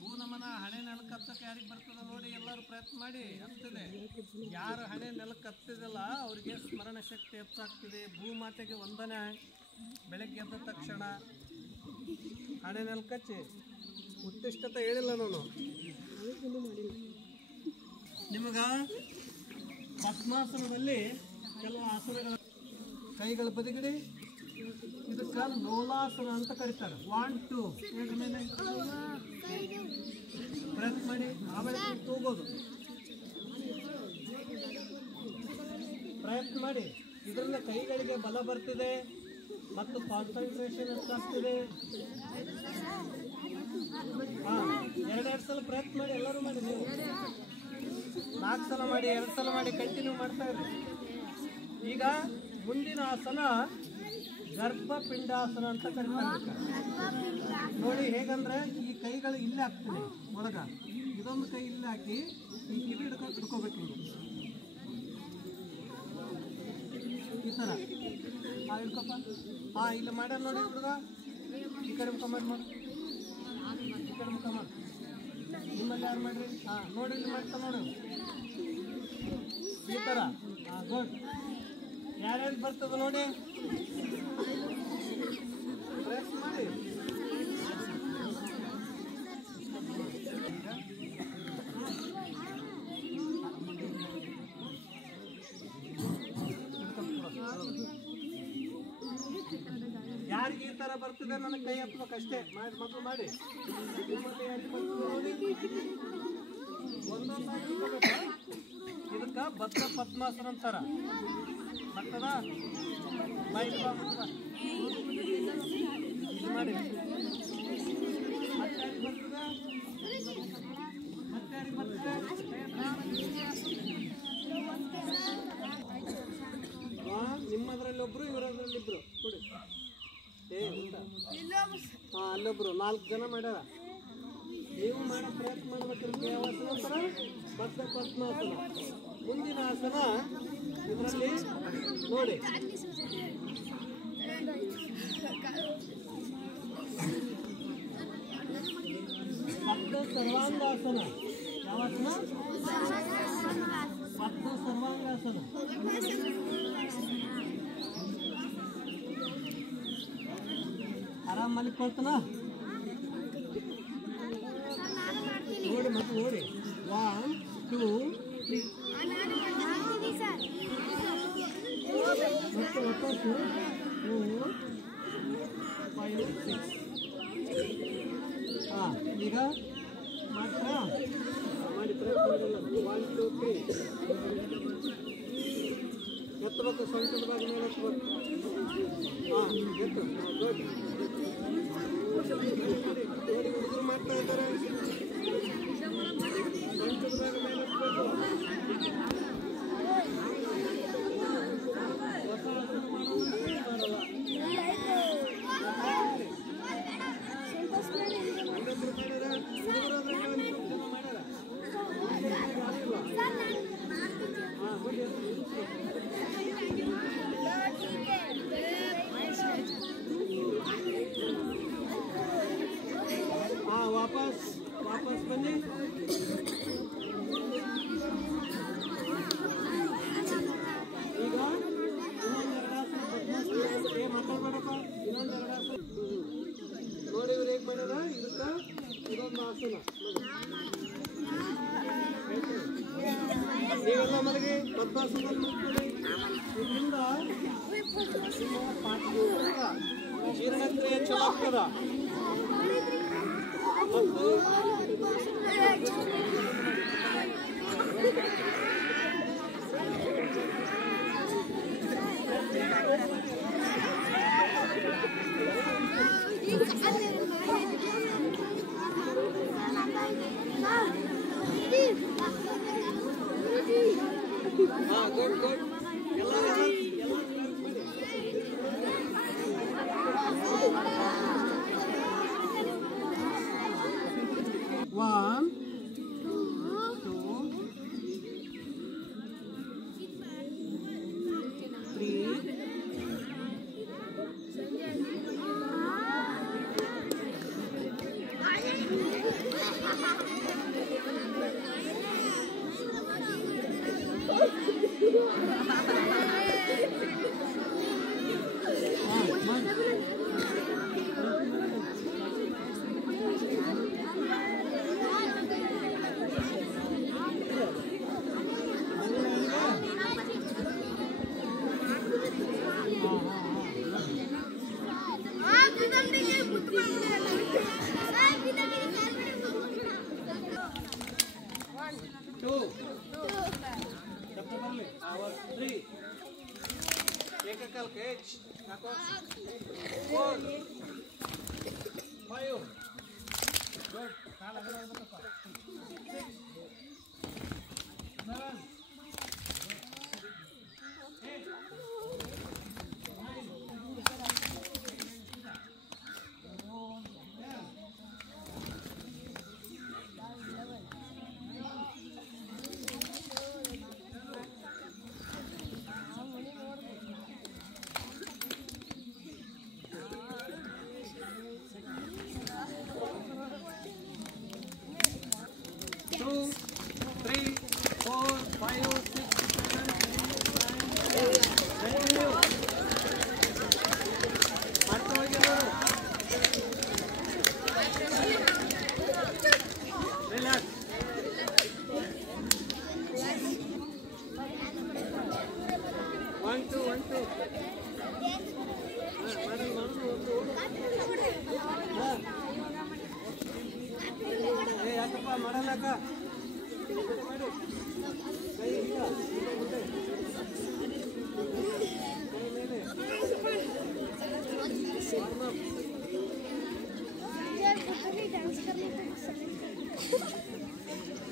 ಭೂನಮನ ಹಣೆ ನೆಲಕ್ಕೆ ಹತ್ತಕ್ಕೆ ಯಾರಿಗೆ ಬರ್ತದೆ ನೋಡಿ, ಎಲ್ಲರೂ ಪ್ರಯತ್ನ ಮಾಡಿ. ಹತ್ತಿದೆ, ಯಾರು ಹಣೆ ನೆಲಕ್ಕೆ ಹತ್ತಿದಲ್ಲ ಅವ್ರಿಗೆ ಸ್ಮರಣ ಶಕ್ತಿ ಹೆಚ್ಚಾಗ್ತಿದೆ. ಭೂಮಾತೆಗೆ ವಂದನೆ. ಬೆಳಗ್ಗೆ ಎದ್ದ ತಕ್ಷಣ ಹಣೆ ನೆಲಕ್ಕೆ ಹಚ್ಚಿ ಉತ್ತಿಷ್ಟತೆ ಹೇಳಿಲ್ಲ ನಾನು ನಿಮಗ. ಪದ್ಮಾಸನದಲ್ಲಿ ಕೆಲವು ಆಸನಗಳ ಕೈಗಳ ಬದಿಗಿಡಿ. ಇದಕ್ಕೆ ಲೋಲಾಸನ ಅಂತ ಕರೀತಾರೆ. 1 2 ಮೇಲೆ ಪ್ರಯತ್ನ ಮಾಡಿ. ಆಮೇಲೆ ತೂಗೋದು ಪ್ರಯತ್ನ ಮಾಡಿ. ಇದರಿಂದ ಕೈಗಳಿಗೆ ಬಲ ಬರ್ತಿದೆ ಮತ್ತು ಕಾನ್ಸಂಟ್ರೇಷನ್ ಹೆಚ್ಚಾಗ್ತಿದೆ. ಎರಡೆರಡು ಸಲ ಪ್ರಯತ್ನ ಮಾಡಿ. ಎಲ್ಲರೂ ಮಾಡಿ. ನೀವು 4 ಸಲ ಮಾಡಿ, 2 ಸಲ ಮಾಡಿ, ಕಂಟಿನ್ಯೂ ಮಾಡ್ತಾ ಇರಿ. ಈಗ ಮುಂದಿನ ಆಸನ ಗರ್ಭಪಿಂಡಾಸನ ಅಂತ ಕರೀತಾರೆ. ನೋಡಿ ಹೇಗಂದ್ರೆ ಈ ಕೈಗಳು ಇಲ್ಲೇ ಹಾಕ್ತೀನಿ ಒಳಗ. ಇದೊಂದು ಕೈ ಇಲ್ಲೇ ಹಾಕಿ ಈ ಕಿವಿ ಹಿಡ್ಕೊಂಡು ಹಿಡ್ಕೋಬೇಕು. ಈ ಥರ ಹಿಡ್ಕೊಪ್ಪ. ಇಲ್ಲಿ ಮಾಡ್ಯಾರ ನೋಡಿ ಹುಡುಗ. ಈ ಕಡೆ ಮುಖ ಮಾಡಿ ಮಾಡಿ. ಈ ಕಡೆ ಮುಖ ಮಾಡಿ. ನಿಮ್ಮಲ್ಲಿ ಯಾರು ಮಾಡ್ರಿ? ನೋಡಿ ಇಲ್ಲಿ ಮಾಡ್ತಾ ನೋಡಿ ಈ ಥರ. ಗುಡ್. ಯಾರ್ಯಾರು ಬರ್ತದೆ ನೋಡಿ ಪ್ರೆಸ್ ಮಾಡಿ. ಯಾರಿಗೆ ಈ ಥರ ಬರ್ತದೆ ನನಗೆ ಕೈ ಹತ್ಬೇಕಷ್ಟೇ. ಮಾಡಿ ಮೊದಲು ಮಾಡಿ. ಒಂದೊಂದಾಗಿ ಇದಕ್ಕೆ ಬದ್ಧ ಪದ್ಮಾಸನ ಅಂತಾರ. ಬರ್ತದ ಮಾಡಿ. ನಿಮ್ಮದ್ರಲ್ಲಿ ಒಬ್ರು, ಇವರದ್ರಲ್ಲಿ ಇಬ್ರು ಕೊಡಿ. ಅಲ್ಲೊಬ್ರು 4 ಜನ ಮಾಡ್ಯಾರ. ನೀವು ಮಾಡೋ ಪ್ರಯತ್ನ ಮಾಡ್ಬೇಕಿರುತ್ತೆ. ಯಾವ ಆಸನ ಅಂತಾರ? ಬದ್ಧ ಪದ್ಮಾಸನ. ಮುಂದಿನ ಆಸನ ಇದರಲ್ಲಿ ನೋಡಿ ಬದ್ಧ ಸರ್ವಾಂಗಾಸನ. ಯಾವ ಆಸನ? ಬದ್ಧ ಸರ್ವಾಂಗಾಸನ. ಆರಾಮ್ ಮಲಿಕೊಳ್ತಾನ ನೋಡಿ. ಮತ್ತೆ ನೋಡಿ 1 2 3 ಮತ್ತೆ 4 5 6. ಈಗ ಮಾತ್ರ ಮಾಡಿ ಪ್ರಯತ್ನ. 1 2 3 ಎತ್ತಬೇಕು. ಸೊಂಟದ ಭಾಗ ಮೇಲೆ ಎತ್ತಬೇಕು. ಎತ್ತು. ಗುಡ್. ನೋಡಿ ಹುಡುಗರು ಮಾಡ್ತಾ ಇದ್ದಾರೆ. ಸೊಂಟದ ಭಾಗ ಮೇಲೆ ಎತ್ತಬೇಕು. ಹೊಸ ಆಸನ ಮಾಡಲ್ಲ. ಅಲ್ಲೊಬ್ರು ಮಾಡ್ಯಾರ. ಹುಡುಗರು ಮಾಡ್ಯಾರ. ವಾಪಸ್ ಬನ್ನಿ. ಈಗ ಇನ್ನೊಂದೆರಡು ಆಸನ ಮಾತಾಡ್ಬೇಡಪ್ಪ. ಇನ್ನೊಂದೆರಡು ಆಸನ ನೋಡಿ. ಇವ್ರು ಹೇಗೆ ಮಾಡ್ಯಾರ? ಇದಕ್ಕೆ ಇದೊಂದು ಆಸನ. ನೀವೆಲ್ಲ ಮನೆಗೆ ಪದ್ಮಾಸನದಲ್ಲಿ ಮಾಡ್ತೀರಿ. ಇದರಿಂದ ಜೀರ್ಣಕ್ರಿಯೆ ಚಲೋ ಆಗ್ತದ. ಮತ್ತು ಈಗ 4 5 ಗುಡ್ ಕಾಲ ಅಗಲ ಹೋಗ್ಬೇಕಪ್ಪ 6 7 2 3 4 5 6 7 8 9 ಮಾಡ್ತಾ ಹೋಗಿ ರಿಲ್ಯಾಕ್ಸ್ 1 2 1 2 ಯಾಕಪ್ಪ ಮಾಡಲ್ಲಕ್ಕ ಮಾಡಿ ಕೈ ಇಲ್ಲ ಮುಂದೆ ಕೈ ಮೇಲೆ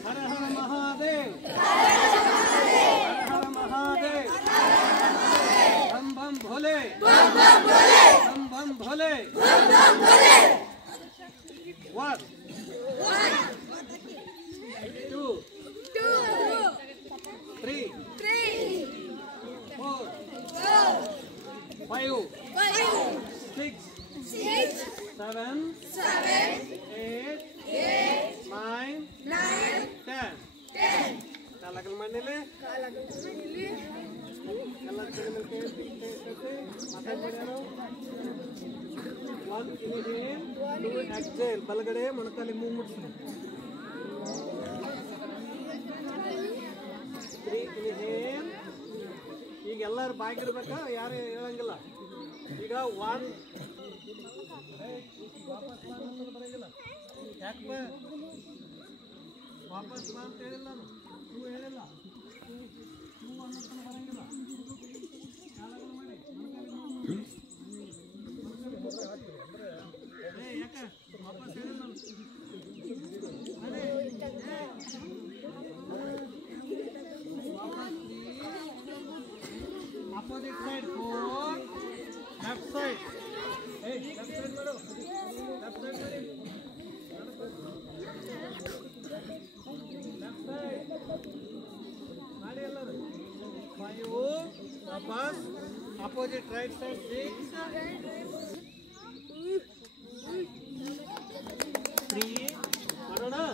ಹರ ಹರ ಮಹಾದೇವ್ ಹರ ಹರ ಮಹಾದೇವ್ ಬಂ ಬಂ ಭೋಲೆ ಬಂ ಬಂ ಭೋಲೆ 1 2 3 4 5 6 7 8 9 10 ಕಾಲಗಲ್ ಮಣ್ಣಲ್ಲಿ ಎಲ್ಲ ಎಕ್ಸೈಲ್ ಬಲಗಡೆ ಮೊಣಕಾಲಿ ಮೂವ್ ಮುಟ್ಸಿ 3 ಇನ್ಹೇಲ್ ಈಗ ಎಲ್ಲರೂ ಬಾಗಿರ್ಬೇಕಾ ಯಾರು ಹೇಳಂಗಿಲ್ಲ ಈಗ 1 ವಾಪಸ್ ಬರಂಗಿಲ್ಲ ಯಾಕಪ್ಪ ವಾಪಸ್ ಬಾ ಅಂತ ಹೇಳಿಲ್ಲ ನಾನು 2 ಹೇಳಿಲ್ಲ 2 ಅನ್ನೋತನ ಬರಂಗಿಲ್ಲ ಯಾಕ ವಾಪಸ್ ಹೇಳಿಲ್ಲ ನಾನು opposite side 4 left side hey left side maro left side mari ellaru 5 wapas opposite right side 6 3 madona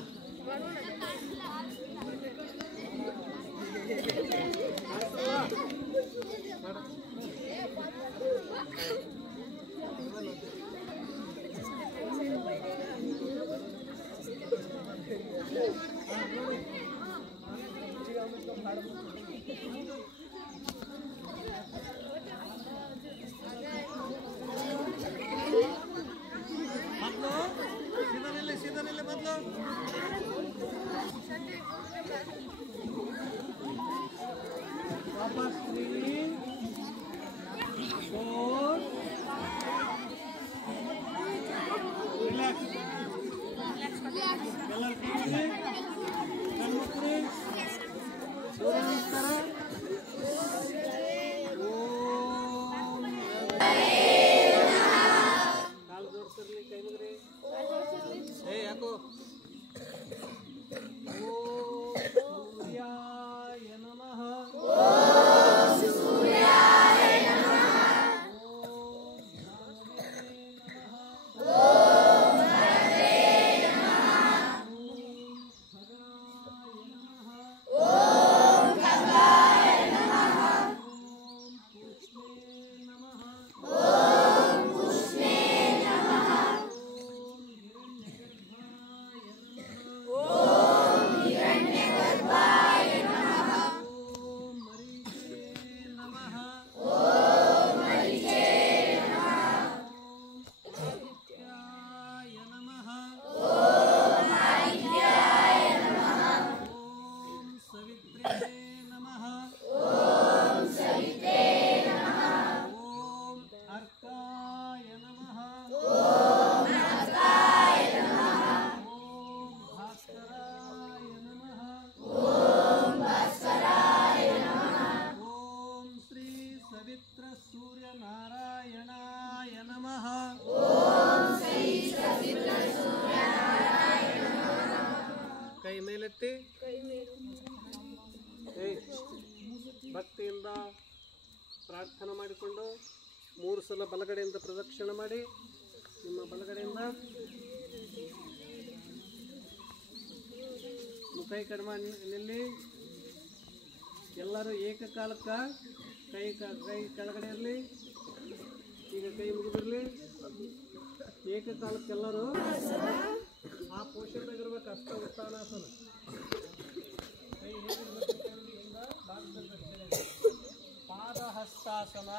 सीधा ले बदलो वापस 3 4 रिलैक्स ಎಲ್ಲರೂ ಕೂತ್ಕೊಳ್ಳಿ ಕಣ್ಣು ಮುಚ್ಚಿರಿ ಸೂರ್ಯ ನಮಸ್ಕಾರ ಕಾಲು ಜೋಡಿಸಿರ್ಲಿ ಕೈ ಮುಗ್ರಿ ಏ ಯಾಕೋ ಸೂರ್ಯಾಯ ನಮಃ ಸಲ ಬಲಗಡೆಯಿಂದ ಪ್ರದಕ್ಷಿಣೆ ಮಾಡಿ. ನಿಮ್ಮ ಬಲಗಡೆಯಿಂದ ಕೈ ಕಡಿಮೆ ನಿಲ್ಲಿ. ಎಲ್ಲರೂ ಏಕಕಾಲಕ್ಕೆ ಕೈ ಕೆಳಗಡೆ ಇರಲಿ. ಈಗ ಕೈ ಮುಗಿದಿರಲಿ. ಏಕಕಾಲಕ್ಕೆ ಎಲ್ಲರೂ ಆ ಪೋಷಣೆಗಿರ್ಬೇಕು. ಅಷ್ಟ ಉತ್ಥಾನಾಸನ. ಕೈ ಹೇಗಿರ್ಬೇಕು? ಪಾದಹಸ್ತಾಸನ.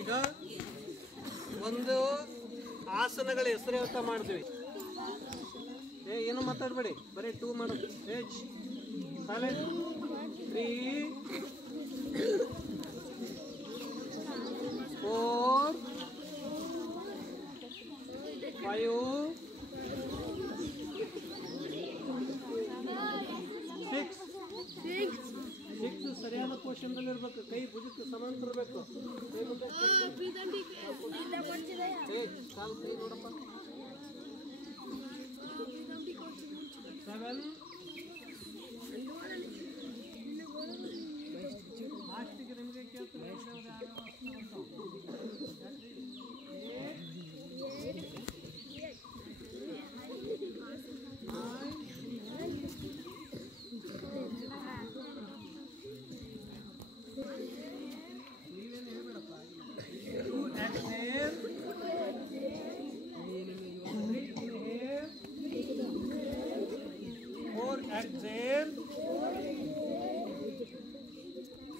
ಈಗ ಒಂದು ಆಸನಗಳ ಹೆಸರು ಹೇಳ್ತಾ ಮಾಡ್ತೀವಿ. ಏನು ಮಾತಾಡಬೇಡಿ, ಬರೀ 2 ಮಾಡೋದು. ಸೈಲೆಂಟ್. 3 4 5 6 ಸರಿಯಾದ ಪೋಷಣದಲ್ಲಿ ಇರ್ಬೇಕು. ಕೈ ಭುಜಕ್ಕೆ ಸಮಾಂತರ ಇರಬೇಕು. ನೋಡಪ್ಪ. 7 ಲಾಸ್ಟಿಗೆ ನಿಮಗೆ ಕೇಳ್ತಾರೆ.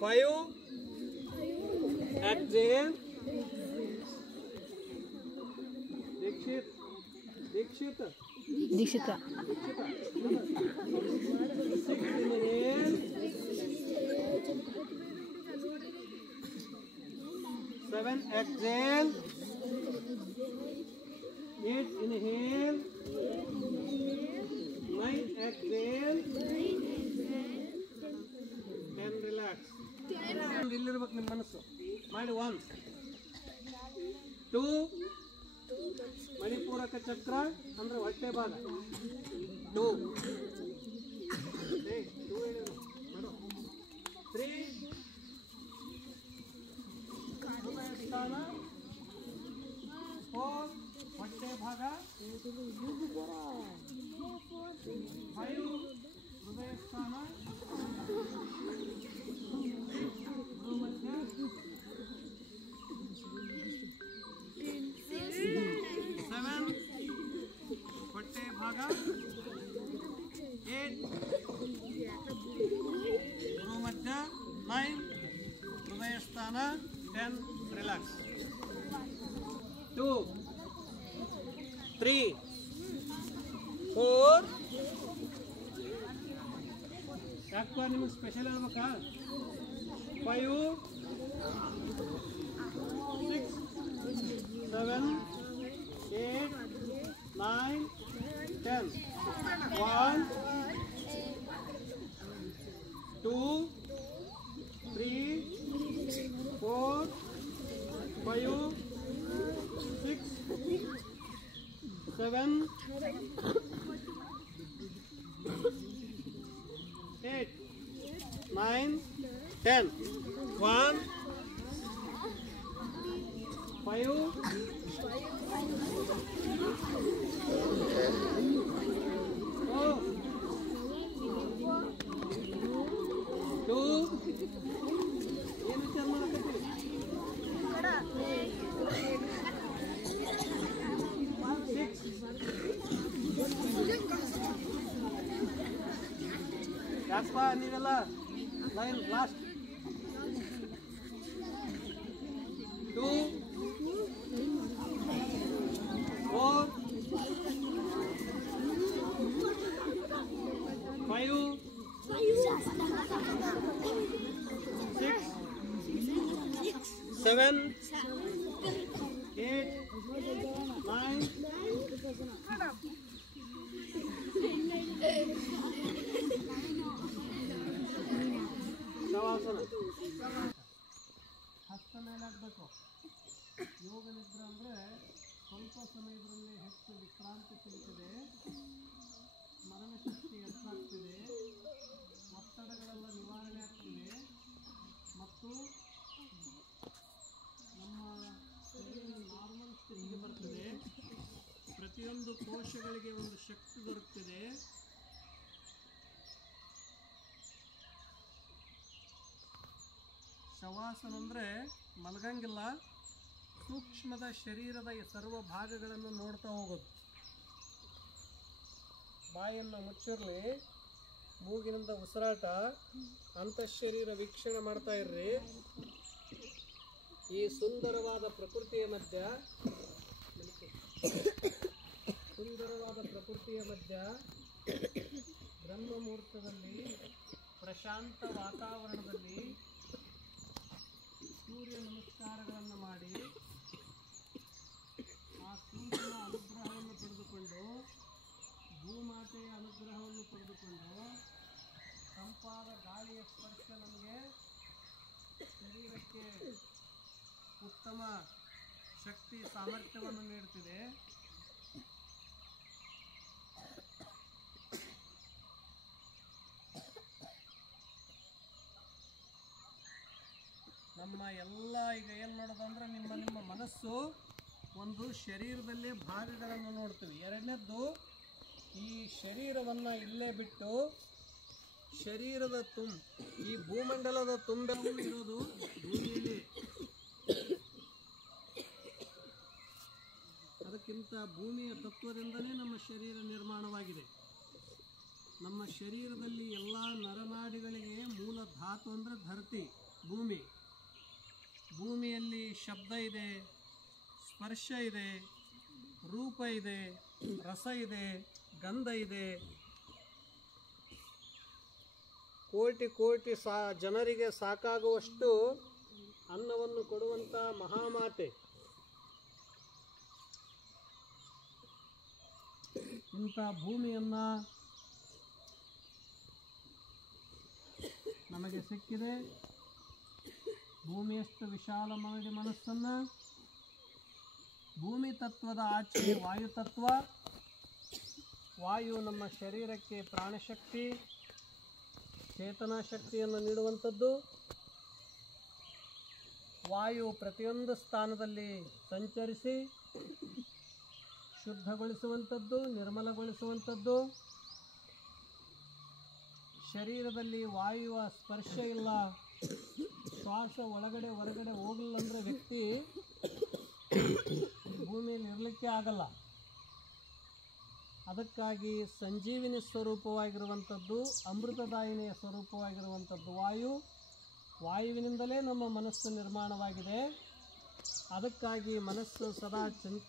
5 exhale. Dikshita. 6 inhale. 7 exhale. 8 inhale. 9 exhale. 10 relax. ಇಲ್ಲಿರ್ಬೇಕು ನಿಮ್ಮ ಮನಸ್ಸು. ಮಾಡಿ 1 2 ಮಣಿಪೂರಕ ಚಕ್ರ ಅಂದ್ರೆ ಹೊಟ್ಟೆ ಭಾಗ. 2 3 ಸ್ಥಾನ. 4 ಹೊಟ್ಟೆ ಭಾಗ. 5 ಹೃದಯ ಸ್ಥಾನ. 7 ಹೊಟ್ಟೆ ಭಾಗ. 8 ಮಧ್ಯ. 9 ಹೃದಯ ಸ್ಥಾನ. 10 ರಿಲ್ಯಾಕ್ಸ್. 2 3 4 ಯಾಕೋ ನಿಮಗೆ ಸ್ಪೆಷಲ್ ಹೇಳ್ಬೇಕಾ? 5 6 7 8 9 10. 1 2 3 4 5 6 7 8 9 10. 1 5 2 ಏನು ವಿಚಾರ ಮಾಡಕತ್ತೀವಿ? ಯಾಕಪ್ಪ ನೀವೆಲ್ಲ ಲೈನ್ ಲಾಸ್ಟ್ 2 4 5 6 7 8 9 ಶವಾಸನ. ಹಸ್ತ ಮೇಲಾಗಬೇಕು. ಯೋಗ ನಿದ್ರೆ ಅಂದರೆ ಸ್ವಲ್ಪ ಸಮಯದಲ್ಲಿ ಹೆಚ್ಚು ವಿಶ್ರಾಂತಿ ಸಿಗುತ್ತದೆ, ಸ್ಮರಣಶಕ್ತಿ ಹೆಚ್ಚಾಗ್ತಿದೆ, ಒತ್ತಡಗಳೆಲ್ಲ ನಿವಾರಣೆ ಆಗ್ತಿದೆ ಮತ್ತು ನಮ್ಮ ಶರೀರ ನಾರ್ಮಲ್ ಸ್ಥಿತಿಗೆ ಬರ್ತದೆ. ಪ್ರತಿಯೊಂದು ಕೋಶಗಳಿಗೆ ಒಂದು ಶಕ್ತಿ ದೊರಕ್ತಿದೆ. ಶವಾಸನ ಅಂದರೆ ಮಲಗಂಗಿಲ್ಲ, ಸೂಕ್ಷ್ಮದ ಶರೀರದ ಸರ್ವ ಭಾಗಗಳನ್ನು ನೋಡ್ತಾ ಹೋಗೋದು. ಬಾಯನ್ನು ಮುಚ್ಚಿರಲಿ, ಮೂಗಿನಿಂದ ಉಸಿರಾಟ, ಅಂತಃಶರೀರ ವೀಕ್ಷಣೆ ಮಾಡ್ತಾ ಇರ್ರಿ. ಈ ಸುಂದರವಾದ ಪ್ರಕೃತಿಯ ಮಧ್ಯ ಬ್ರಹ್ಮ ಮುಹೂರ್ತದಲ್ಲಿ ಪ್ರಶಾಂತ ವಾತಾವರಣದಲ್ಲಿ ಸೂರ್ಯ ನಮಸ್ಕಾರಗಳನ್ನು ಮಾಡಿ ಆ ಸೂರ್ಯನ ಅನುಗ್ರಹವನ್ನು ಪಡೆದುಕೊಂಡು, ಭೂಮಾತೆಯ ಅನುಗ್ರಹವನ್ನು ಪಡೆದುಕೊಂಡು, ತಂಪಾದ ಗಾಳಿಯ ಸ್ಪರ್ಶ ನಮಗೆ ಶರೀರಕ್ಕೆ ಉತ್ತಮ ಶಕ್ತಿ ಸಾಮರ್ಥ್ಯವನ್ನು ನೀಡುತ್ತಿದೆ. ನಮ್ಮ ಎಲ್ಲ ಈಗ ಏನು ಮಾಡೋದಂದ್ರೆ ನಿಮ್ಮ ಮನಸ್ಸು ಒಂದು ಶರೀರದಲ್ಲೇ ಭಾಗಗಳನ್ನು ನೋಡ್ತೀವಿ. ಎರಡನೇದ್ದು, ಈ ಶರೀರವನ್ನು ಇಲ್ಲೇ ಬಿಟ್ಟು ಶರೀರದ ಈ ಭೂಮಂಡಲದ ತುಂಬೆಲ್ಲವೂ ಇರೋದು ಭೂಮಿಯಲ್ಲಿ. ಅದಕ್ಕಿಂತ ಭೂಮಿಯ ತತ್ವದಿಂದಲೇ ನಮ್ಮ ಶರೀರ ನಿರ್ಮಾಣವಾಗಿದೆ. ನಮ್ಮ ಶರೀರದಲ್ಲಿ ಎಲ್ಲ ನರನಾಡಿಗಳಿಗೆ ಮೂಲ ಧಾತು ಅಂದರೆ ಧರತಿ, ಭೂಮಿ. ಭೂಮಿಯಲ್ಲಿ ಶಬ್ದ ಇದೆ, ಸ್ಪರ್ಶ ಇದೆ, ರೂಪ ಇದೆ, ರಸ ಇದೆ, ಗಂಧ ಇದೆ. ಕೋಟಿ ಕೋಟಿ ಜನರಿಗೆ ಸಾಕಾಗುವಷ್ಟು ಅನ್ನವನ್ನು ಕೊಡುವಂಥ ಮಹಾಮಾತೆ. ಇಂಥ ಭೂಮಿಯನ್ನು ನಮಗೆ ಸಿಕ್ಕಿದೆ. ಭೂಮಿಯಷ್ಟು ವಿಶಾಲವಾದ ಮನಸ್ಸನ್ನು, ಭೂಮಿ ತತ್ವದ ಆಚೆ ವಾಯು ತತ್ವ. ವಾಯು ನಮ್ಮ ಶರೀರಕ್ಕೆ ಪ್ರಾಣಶಕ್ತಿ, ಚೇತನಾ ಶಕ್ತಿಯನ್ನು ನೀಡುವಂಥದ್ದು. ವಾಯು ಪ್ರತಿಯೊಂದು ಸ್ಥಾನದಲ್ಲಿ ಸಂಚರಿಸಿ ಶುದ್ಧಗೊಳಿಸುವಂಥದ್ದು, ನಿರ್ಮಲಗೊಳಿಸುವಂಥದ್ದು. ಶರೀರದಲ್ಲಿ ವಾಯುವ ಸ್ಪರ್ಶ ಇಲ್ಲ, ಶ್ವಾಸ ಒಳಗಡೆ ಹೊರಗಡೆ ಹೋಗಲಿಲ್ಲ ಅಂದರೆ ವ್ಯಕ್ತಿ ಭೂಮಿಯಲ್ಲಿ ಇರಲಿಕ್ಕೆ ಆಗಲ್ಲ. ಅದಕ್ಕಾಗಿ ಸಂಜೀವಿನಿ ಸ್ವರೂಪವಾಗಿರುವಂಥದ್ದು, ಅಮೃತದಾಯಿನಿಯ ಸ್ವರೂಪವಾಗಿರುವಂಥದ್ದು ವಾಯು. ವಾಯುವಿನಿಂದಲೇ ನಮ್ಮ ಮನಸ್ಸು ನಿರ್ಮಾಣವಾಗಿದೆ. ಅದಕ್ಕಾಗಿ ಮನಸ್ಸು ಸದಾ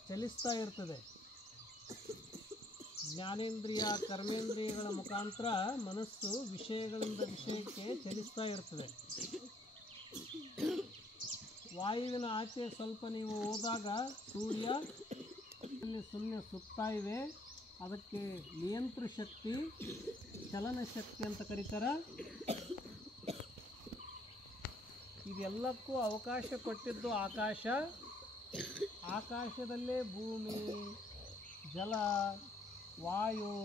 ಚಲಿಸ್ತಾ ಇರ್ತದೆ. ಜ್ಞಾನೇಂದ್ರಿಯ ಕರ್ಮೇಂದ್ರಿಯಗಳ ಮುಖಾಂತರ ಮನಸ್ಸು ವಿಷಯಗಳಿಂದ ವಿಷಯಕ್ಕೆ ಚಲಿಸ್ತಾ ಇರ್ತದೆ. ವಾಯುವಿನ ಆಚೆ ಸ್ವಲ್ಪ ನೀವು ಹೋದಾಗ ಸೂರ್ಯ ಸುಮ್ಮನೆ ಸುತ್ತಾ ಇವೆ. ಅದಕ್ಕೆ ನಿಯಂತ್ರ ಶಕ್ತಿ, ಚಲನ ಶಕ್ತಿ ಅಂತ ಕರೀತಾರೆ. ಇದೆಲ್ಲಕ್ಕೂ ಅವಕಾಶ ಕೊಟ್ಟಿದ್ದು ಆಕಾಶ. ಆಕಾಶದಲ್ಲೇ ಭೂಮಿ, ಜಲ, ವಾಯು,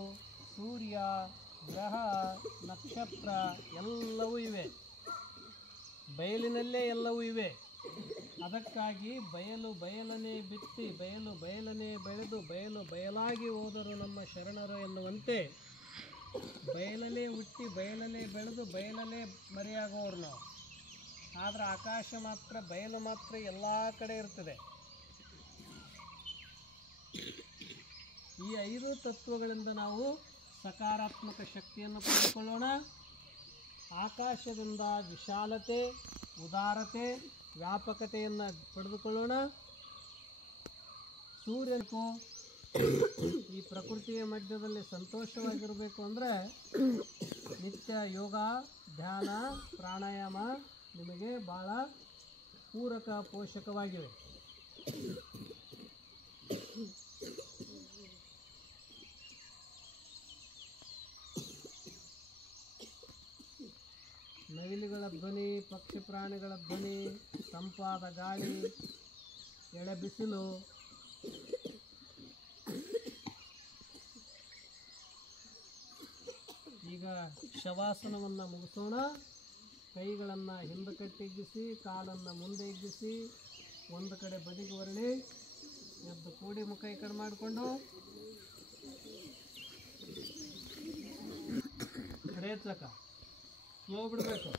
ಸೂರ್ಯ, ಗ್ರಹ, ನಕ್ಷತ್ರ ಎಲ್ಲವೂ ಇವೆ. ಬಯಲಿನಲ್ಲೇ ಎಲ್ಲವೂ ಇವೆ. ಅದಕ್ಕಾಗಿ ಬಯಲು ಬಯಲನೆ ಬಿತ್ತಿ, ಬಯಲು ಬಯಲನೆ ಬೆಳೆದು, ಬಯಲು ಬಯಲಾಗಿ ಹೋದರು ನಮ್ಮ ಶರಣರು ಎನ್ನುವಂತೆ ಬಯಲಲ್ಲೇ ಹುಟ್ಟಿ, ಬಯಲಲ್ಲೇ ಬೆಳೆದು, ಬಯಲಲ್ಲೇ ಮರೆಯಾಗೋರು ನಾವು. ಆದರೆ ಆಕಾಶ ಮಾತ್ರ, ಬಯಲು ಮಾತ್ರ ಎಲ್ಲ ಕಡೆ ಇರ್ತದೆ. ಈ 5 ತತ್ವಗಳಿಂದ ನಾವು ಸಕಾರಾತ್ಮಕ ಶಕ್ತಿಯನ್ನು ಪಡೆದುಕೊಳ್ಳೋಣ. ಆಕಾಶದಿಂದ ವಿಶಾಲತೆ, ಉದಾರತೆ, ವ್ಯಾಪಕತೆಯನ್ನು ಪಡೆದುಕೊಳ್ಳೋಣ. ಸೂರ್ಯನಿಗೂ ಈ ಪ್ರಕೃತಿಯ ಮಧ್ಯದಲ್ಲಿ ಸಂತೋಷವಾಗಿರಬೇಕು ಅಂದರೆ ನಿತ್ಯ ಯೋಗ, ಧ್ಯಾನ, ಪ್ರಾಣಾಯಾಮ ನಿಮಗೆ ಭಾಳ ಪೂರಕ ಪೋಷಕವಾಗಿವೆ. ನವಿಲುಗಳ ಧ್ವನಿ, ಪಕ್ಷಿ ಪ್ರಾಣಿಗಳ ಧ್ವನಿ, ತಂಪಾದ ಗಾಳಿ, ಎಳೆ ಬಿಸಿಲು, ಈಗ ಶವಾಸನವನ್ನು ಮುಗಿಸೋಣ. ಕೈಗಳನ್ನು ಹಿಂದಕ್ಕೆ ಹಿಗ್ಗಿಸಿ, ಕಾಲನ್ನು ಮುಂದೆ ಹಿಗ್ಗಿಸಿ, ಒಂದು ಕಡೆ ಬದಿಗೆ ಹೊರಳಿ, ಎದ್ದು ಕೂಡಿ ಮುಖ ಈ ಕಡೆ ಮಾಡಿಕೊಂಡು ರೇಚಕ ಸ್ಲೋ ಬಿಡಬೇಕು.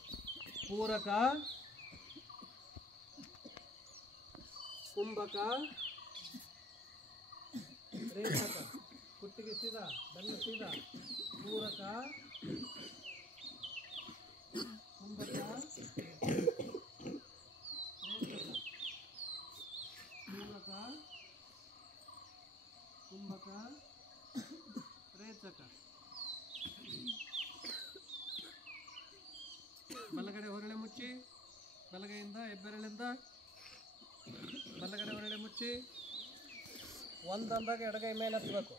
ಪೂರಕ, ಕುಂಭಕ, ರೇಚಕ, ಕುತ್ತಿಗೆ ಸೀದಾ, ಬೆನ್ನು ಸೀದಾ, ಪೂರಕ, ಕುಂಭಕ, ರೇಚಕ, ಪೂರಕ, ಕುಂಭಕ, ರೇಚಕ. ಬಲಗಡೆ ಹೊರಳೆ ಮುಚ್ಚಿ, ಬಲಗೈಯಿಂದ ಹೆಬ್ಬೆರಳಿಂದ ಬಲಗಡೆ ಹೊರಳೆ ಮುಚ್ಚಿ. ಒಂದಂದಾಗ ಎಡಗೈ ಮೇಲೆ ಹತ್ತಬೇಕು,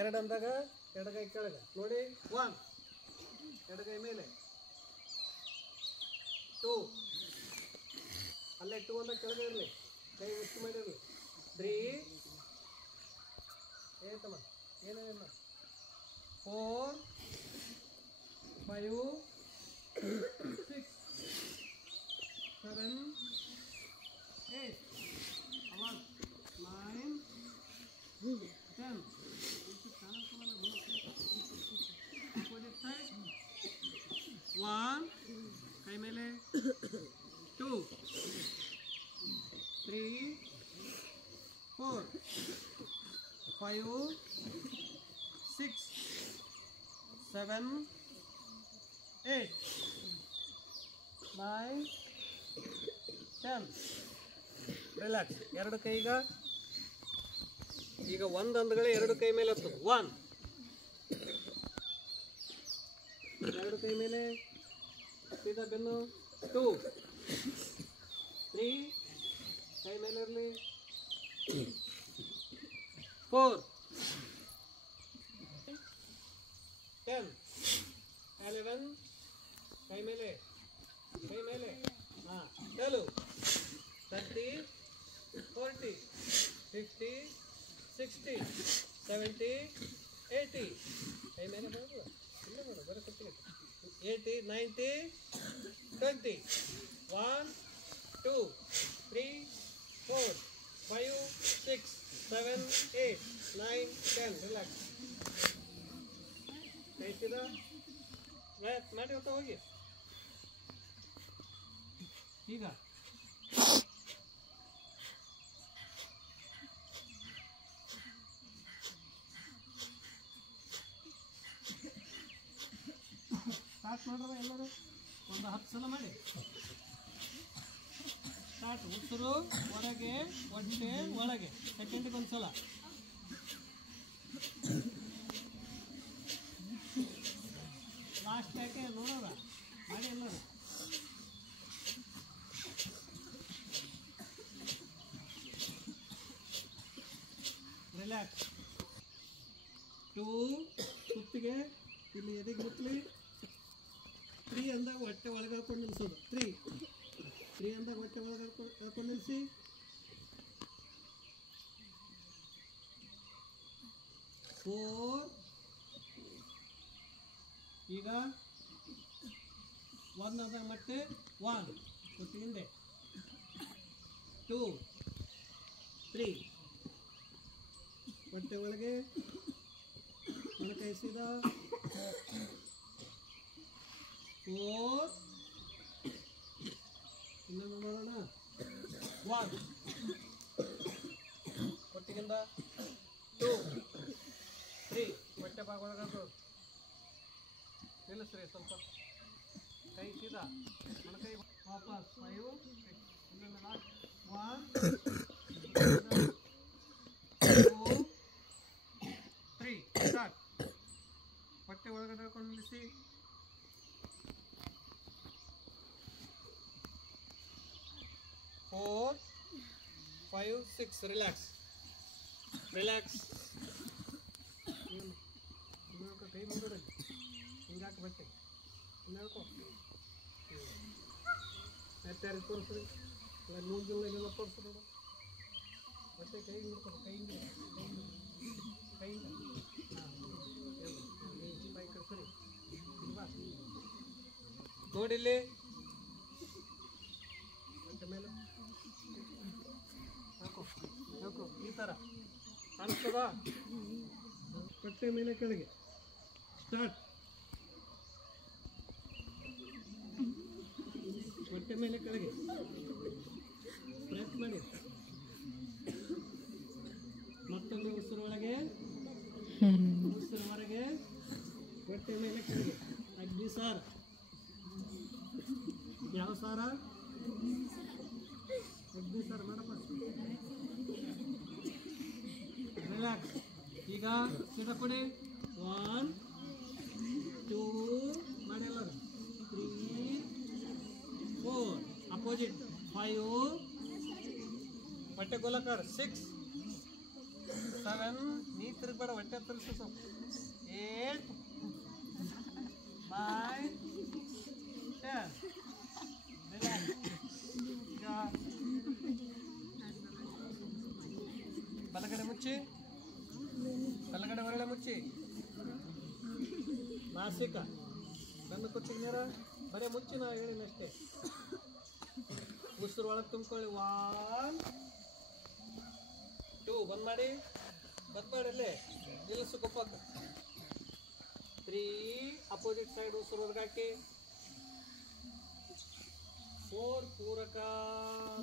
ಎರಡಂದಾಗ ಎಡಗೈ ಕೆಳಗೆ ನೋಡಿ. 1 ಎಡಗೈ ಮೇಲೆ, 2 ಅಲ್ಲೇ 2 ಅಂದಾಗ ಕೆಳಗೆ ಇರಲಿ, ಕೈ ಉಚ್ಚು ಮಾಡಿರಲಿ. 3 ಏತಮ್ಮ ಏನೇನಿಲ್ಲ, 4 5 6 7 8 9 10. One, ಕೈ ಮೇಲೆ, 2 3 4 5 6 7 8 9 10. ರಿಲ್ಯಾಕ್ಸ್. ಎರಡು ಕೈ ಈಗ ಒಂದು ಅಂದಗಳೇ ಎರಡು ಕೈ ಮೇಲೆ ಹತ್ತದು. 1 ಎರಡು ಕೈ ಮೇಲೆ ಸೀದಾ ಬೆನ್ನು. 2 3 ಕೈ ಮೇಲೆ ಇರಲಿ. 4 10 11 ಕೈ ಮೇಲೆ ಹಾಂ. 12 30 40 50 60 70 80 ಕೈ ಮೇಲೆ ಬರೋದು ಇಲ್ಲ ನೋಡು, ಬರೋ ಕಟ್ಟಿಗೆ 80 90 20 1 2 3 4 5 6 7 8 9 10. ರಿಲ್ಯಾಕ್ಸ್. ಕೈಸಿದ ಮಾಡಿ ಹೋಗ್ತಾ ಹೋಗಿ. ಈಗ ಸ್ಟಾರ್ಟ್ ಮಾಡ್ರ ಎಲ್ಲರೂ ಒಂದು 10 ಸಲ ಮಾಡಿ. ಸ್ಟಾರ್ಟ್. ಉಸಿರು ಹೊರಗೆ, ಹೊಟ್ಟೆ ಒಳಗೆ, ಸೆಕೆಂಡಿಗೆ ಒಂದು ಸಲ. ಲಾಸ್ಟ್ ಯಾಕೆ ನೋಡೋಣ ಮಾಡಿ ಎಲ್ಲರೂ. ರಿಲ್ಯಾಕ್ಸ್. 2 ಕುತ್ತಿಗೆ ಇಲ್ಲಿ ಎದೆಗೆ ಮುತ್ತಲಿ. 3 ಅಂದಾಗ ಹೊಟ್ಟೆ ಒಳಗೆ ಹಾಕೊಂಡು ನಿಲ್ಲಿಸೋದು. 3 ಅಂದಾಗ ಹೊಟ್ಟೆ ಒಳಗೆ ಹಾಕೊಂಡು ನಿಲ್ಲಿಸಿ. 4 ಈಗ 1 ಅಂದಾಗ ಮತ್ತೆ 1 ಕುತ್ತಿಗೆ ಹಿಂದೆ. 2 3 ಹೊಟ್ಟೆ ಒಳಗೆ ಮೊಣಕೈ ಸೀದಾ. 4 ಇನ್ನೊಂದು ಮಾಡೋಣ. 1 ಹೊಟ್ಟೆಗಿಂದ. 2 3 ಹೊಟ್ಟೆ ಭಾಗ ಒಳಗಾಕು. ನಿಲ್ಲಿಸ್ರಿ ಸ್ವಲ್ಪ ಕೈ ಸೀದಾ ಮೊಣಕೈ ವಾಪಸ್ 5 6 ಇನ್ನೊಂದು ಲಾಸ್ಟ್ 1 2 3 ಸ್ಟಾರ್ಟ್. ಹೊಟ್ಟೆ ಒಳಗಡೆ ಹೇಳ್ಕೊಂಡು ನಿಲ್ಲಿಸಿ. 4 5 6 ರಿಲ್ಯಾಕ್ಸ್ ರಿಲ್ಯಾಕ್ಸ್. ಕೈ ಮುಂದೆ ಹಿಂಗಾಕಿ ಬಟ್ಟೆ ಹೇಳ್ಕೊ ಯಾರು ತೋರಿಸ್ರಿ ಇಲ್ಲ ನೂಗಿಲ್ಲ ಇದೆಲ್ಲ ತೋರಿಸ್ರಿ ನೋಡು. ಬಟ್ಟೆ ಕೈ ಹಿಡ್ಕೊಂಡು ಕೈಯಿಂದ ಹಾಂ ಬೈ ಕಳಿಸ್ರಿ ನೋಡಿಲ್ಲಿ ಬಟ್ಟೆ ಮೇಲೆ ಹಾಕೋ ಹಾಕೋ ಈ ಥರ ಅನಿಸ್ತದ. ಬಟ್ಟೆ ಮೇಲೆ ಕೆಳಗೆ ಸ್ಟಾರ್ಟ್. ಹೊಟ್ಟೆ ಮೇಲೆ ಕೆಳಗೆ ಪ್ರೆಸ್ ಮಾಡಿ. ಮತ್ತೊಂದು ಉಸಿರು ಒಳಗೆ ಉಸಿರು ಹೊರಗೆ ಹೊಟ್ಟೆ ಮೇಲೆ ಕೆಳಗೆ. ಅಗ್ನಿ ಸಾರ ಯಾವ ಸಾರ? ಅಗ್ನಿ ಸಾರ ಮಾಡಪ್ಪ. ರಿಲ್ಯಾಕ್ಸ್. ಈಗ ಸಿಡ ಕೊಡಿ. 1 2 ಮಾಡಿಲ್ಲ 3 4 ಅಪೋಸಿಟ್ 5 ಹೊಟ್ಟೆ ಗೋಲಾಕಾರ 6 7 ನೀ ತಿರುಗಬೇಡ ಹೊಟ್ಟೆ ತರಿಸು ಸ್ವಲ್ಪ 8 9 10 ರಿಲ್ಯಾಕ್ಸ್. ಈಗ ಬಲಗಡೆ ಮುಚ್ಚಿ ಬಲಗಡೆ ಹೊರಗಡೆ ಮುಚ್ಚಿ. ನಾಸಿಕ ಬೆನ್ನು ಕುತ್ತಿಗೆ ನೇರ ಬರೀ ಮುಚ್ಚಿ ನಾವು ಹೇಳಿನಷ್ಟೇ. ಉಸಿರು ಒಳಗೆ ತುಂಬ್ಕೊಳ್ಳಿ. 1 2 ಬಂದ್ ಮಾಡಿ ಬದ್ಮಾಡಲ್ಲೇ ನಿಲ್ಲಿಸು ಕೊಪ್ಪಕ್ಕೆ. 3 ಅಪೋಸಿಟ್ ಸೈಡ್ ಉಸಿರು ಹೊರಗಾಕಿ. 4 ಪೂರಕ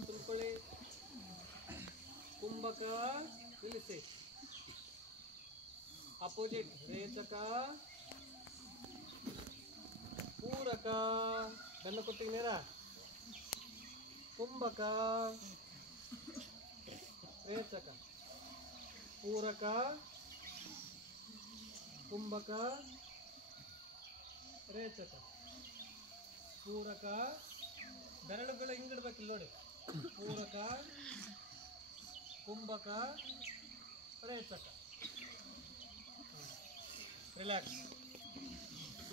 ತುಂಬ್ಕೊಳ್ಳಿ. ಕುಂಭಕ ನಿಲ್ಲಿಸಿ. ಅಪೋಸಿಟ್ ರೇಚಕ ಪೂರಕ ಬೆನ್ನು ಕುತ್ತಿಗೆ ನೇರ. ಕುಂಭಕ ರೇಚಕ ಪೂರಕ ಕುಂಭಕ ರೇಚಕ ಪೂರಕ. ಬೆರಳುಗಳು ಹಿಂಗಿಡ್ಬೇಕಿಲ್ಲ ನೋಡಿ. ಪೂರಕ ಕುಂಭಕ ರೇಚಕ. ರಿಲ್ಯಾಕ್ಸ್.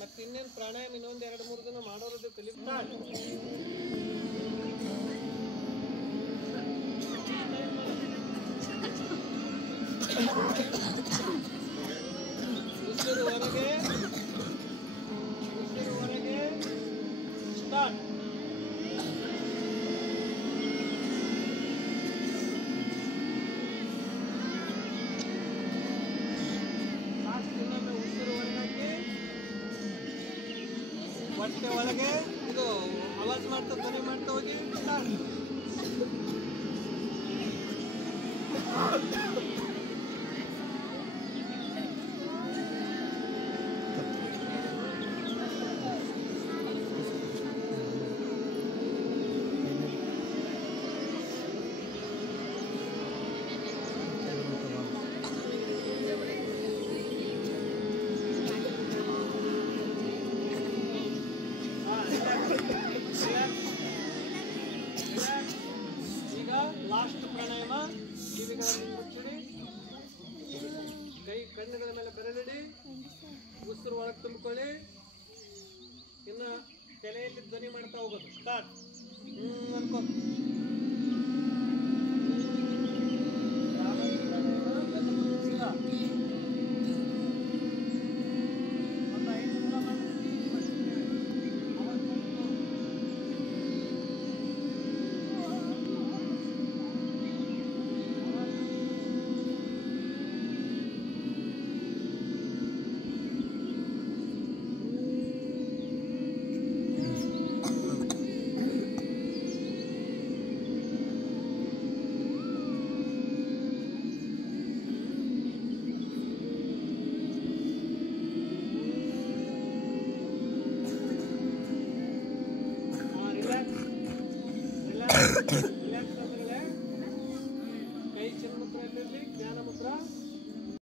ಮತ್ತು ಇನ್ನೇನು ಪ್ರಾಣಾಯಾಮ ಇನ್ನೊಂದು 2-3 ದಿನ ಮಾಡೋದು ಕಲಿ. ಉಸಿರು ಹೊರಗೆ ಸ್ಟಾರ್ಟ್. ಹೊಟ್ಟೆ ಒಳಗೆ ಇದು ಆವಾಜ್ ಮಾಡ್ತಾ ಧ್ವನಿ ಮಾಡ್ತಾ ಹೋಗಿ ಸ್ಟಾರ್ಟ್. ಈಗ ಲಾಸ್ಟ್ ಪ್ರಾಣಾಯಾಮ. ಕಿವಿಗಳನ್ನು ಮುಚ್ಚಿಡಿ. ಕೈ ಕಣ್ಣುಗಳ ಮೇಲೆ ಬೆರಳಿಡಿ. ಉಸಿರು ಒಳಗೆ ತುಂಬಿಕೊಳ್ಳಿ. ಇನ್ನು ತಲೆಯಲ್ಲಿ ಧ್ವನಿ ಮಾಡ್ತಾ ಹೋಗೋದು ಸ್ಟಾರ್ಟ್. ಅನ್ಕೋ.